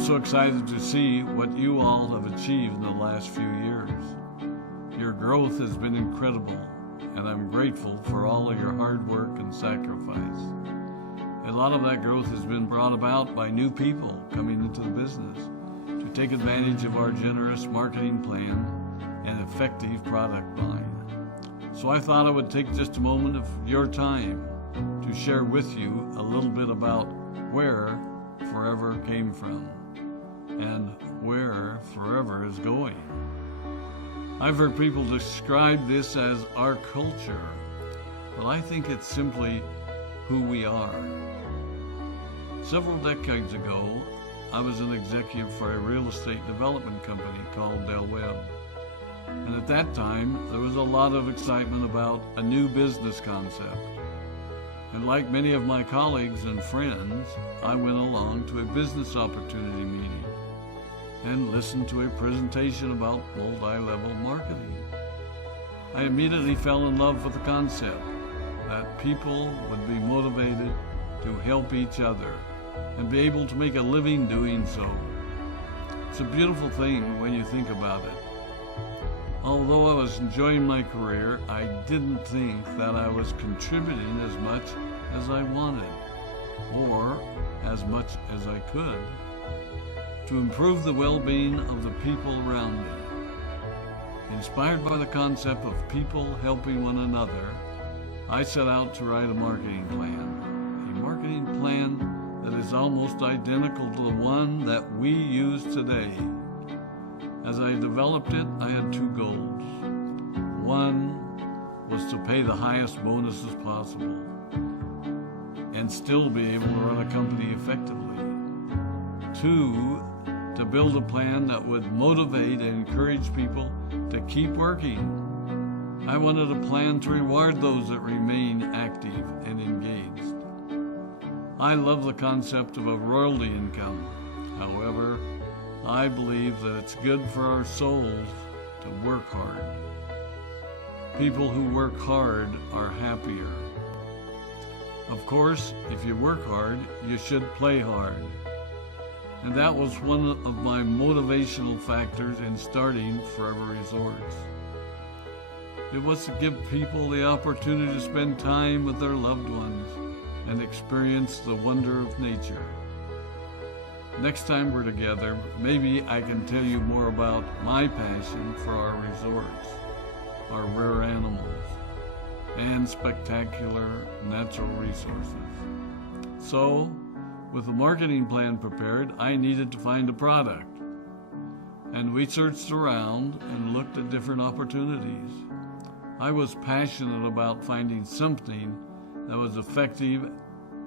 so excited to see what you all have achieved in the last few years. Your growth has been incredible, and I'm grateful for all of your hard work and sacrifice. A lot of that growth has been brought about by new people coming into the business to take advantage of our generous marketing plan and effective product line. So I thought I would take just a moment of your time to share with you a little bit about where forever came from and where forever is going. I've heard people describe this as our culture, but I think it's simply who we are. Several decades ago, I was an executive for a real estate development company called Del Webb. And at that time, there was a lot of excitement about a new business concept. And like many of my colleagues and friends, I went along to a business opportunity meeting and listened to a presentation about multi-level marketing. I immediately fell in love with the concept that people would be motivated to help each other and be able to make a living doing so. It's a beautiful thing when you think about it. Although I was enjoying my career, I didn't think that I was contributing as much as I wanted, or as much as I could, to improve the well-being of the people around me. Inspired by the concept of people helping one another, I set out to write a marketing plan that is almost identical to the one that we use today. As I developed it, I had two goals. One was to pay the highest bonuses possible and still be able to run a company effectively. Two, to build a plan that would motivate and encourage people to keep working. I wanted a plan to reward those that remain active and engaged. I love the concept of a royalty income. However, I believe that it's good for our souls to work hard. People who work hard are happier. Of course, if you work hard, you should play hard. And that was one of my motivational factors in starting Forever Resorts. It was to give people the opportunity to spend time with their loved ones and experience the wonder of nature. Next time we're together, maybe I can tell you more about my passion for our resorts, our rare animals, and spectacular natural resources. So, with the marketing plan prepared, I needed to find a product. And we searched around and looked at different opportunities. I was passionate about finding something that was effective,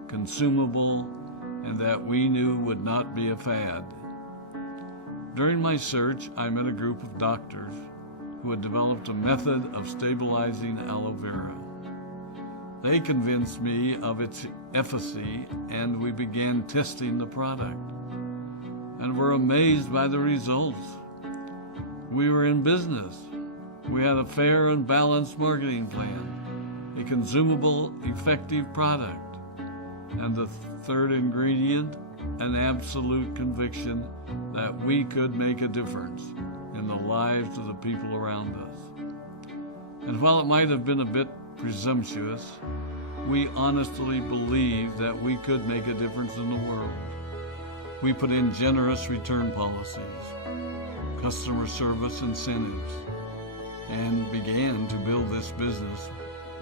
consumable, and that we knew would not be a fad. During my search, I met a group of doctors who had developed a method of stabilizing aloe vera. They convinced me of its efficacy, and we began testing the product, and were amazed by the results. We were in business. We had a fair and balanced marketing plan, a consumable, effective product, and the third ingredient, an absolute conviction that we could make a difference in the lives of the people around us. And while it might have been a bit presumptuous, we honestly believed that we could make a difference in the world. We put in generous return policies, customer service incentives, and began to build this business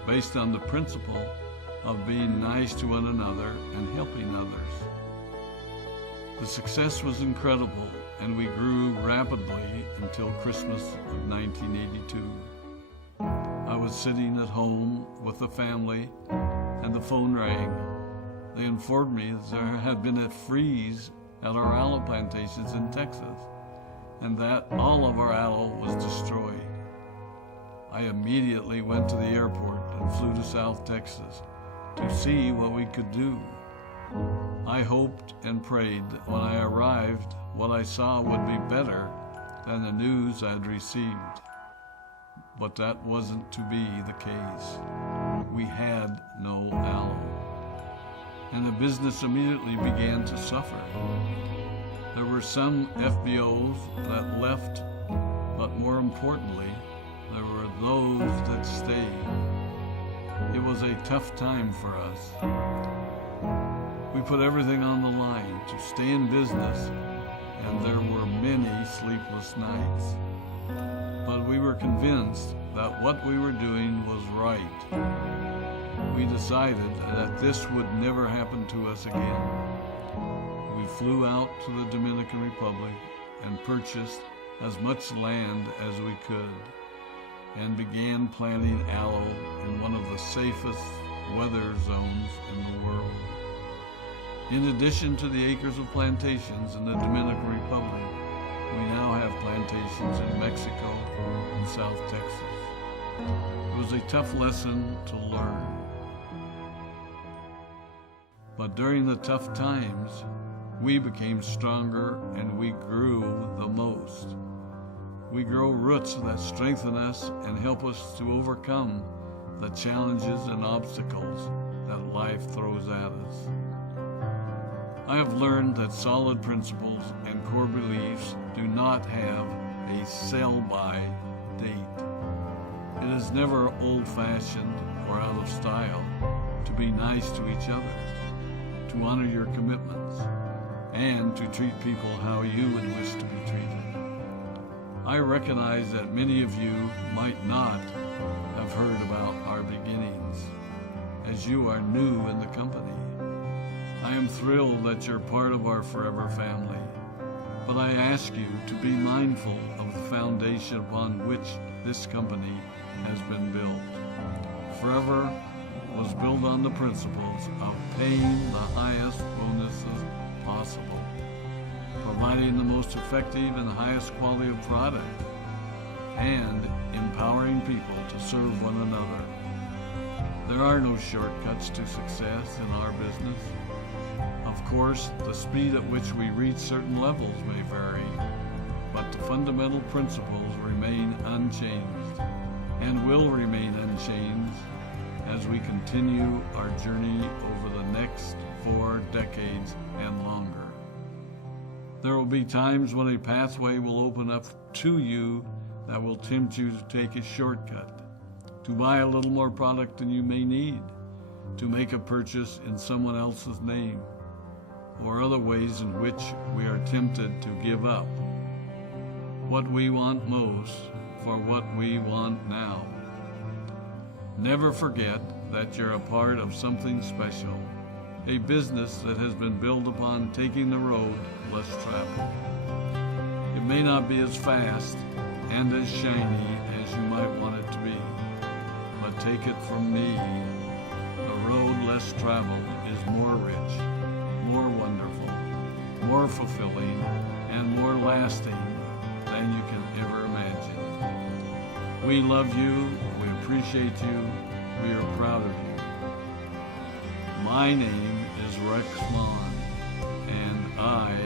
based on the principle of being nice to one another and helping others. The success was incredible, and we grew rapidly until Christmas of 1982. I was sitting at home with the family, and the phone rang. They informed me that there had been a freeze at our aloe plantations in Texas, and that all of our aloe was destroyed. I immediately went to the airport and flew to South Texas to see what we could do. I hoped and prayed that when I arrived, what I saw would be better than the news I had received. But that wasn't to be the case. We had no aloe, and the business immediately began to suffer. There were some FBOs that left, but more importantly, there were those that stayed. It was a tough time for us. We put everything on the line to stay in business, and there were many sleepless nights. But we were convinced that what we were doing was right. We decided that this would never happen to us again. We flew out to the Dominican Republic and purchased as much land as we could, and began planting aloe in one of the safest weather zones in the world. In addition to the acres of plantations in the Dominican Republic, we now have plantations in Mexico and South Texas. It was a tough lesson to learn. But during the tough times, we became stronger and we grew the most. We grow roots that strengthen us and help us to overcome the challenges and obstacles that life throws at us. I have learned that solid principles and core beliefs do not have a sell-by date. It is never old-fashioned or out of style to be nice to each other, to honor your commitments, and to treat people how you would wish to be treated. I recognize that many of you might not have heard about our beginnings, as you are new in the company. I am thrilled that you're part of our forever family, but I ask you to be mindful of the foundation upon which this company has been built. Forever was built on the principles of paying the highest bonuses possible, providing the most effective and highest quality of product, and empowering people to serve one another. There are no shortcuts to success in our business. Of course, the speed at which we reach certain levels may vary, but the fundamental principles remain unchanged and will remain unchanged as we continue our journey over the next 4 decades and longer. There will be times when a pathway will open up to you that will tempt you to take a shortcut, to buy a little more product than you may need, to make a purchase in someone else's name, or other ways in which we are tempted to give up what we want most for what we want now. Never forget that you're a part of something special, a business that has been built upon taking the road less traveled. It may not be as fast and as shiny as you might want it to be, but take it from me, the road less traveled is more rich, more wonderful, more fulfilling, and more lasting than you can ever imagine. We love you, we appreciate you, we are proud of you. My name is Rex Maughan, and I